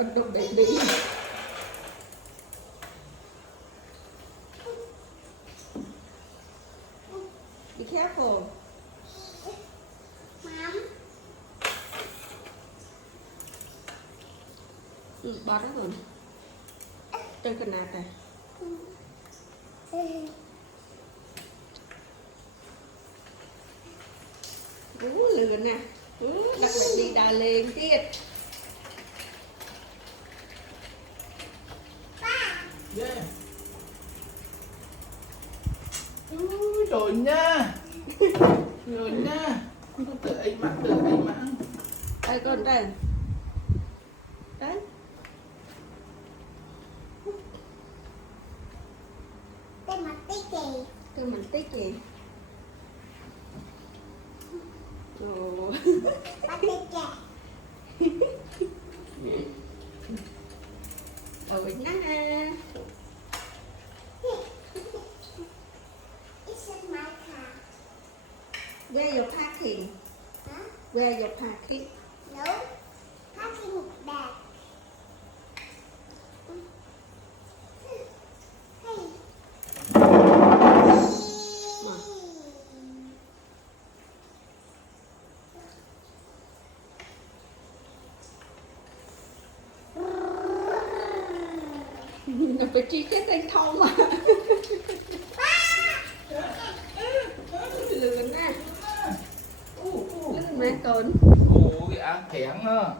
Don't baby. Be careful. Mom. Bỏ đó rồi. Chơi cái nào đây? Lừa nè. Đặt lại đi đà liền kia. Yeah. Rồi nha. Rồi nha. Con tự ấy mà. Đây con đây. Đấy. Cái mặt tí kì. Cái mình tí kì. Ồ. Bắt tí kì. Ôi nè. It's in my car. Where your parking? Huh? Where your parking? No. Parking bag. Hey. Nó phải chi cái tay thông mà. Lừa nè. Mẹ con. Ủa cái ăn thẹn á.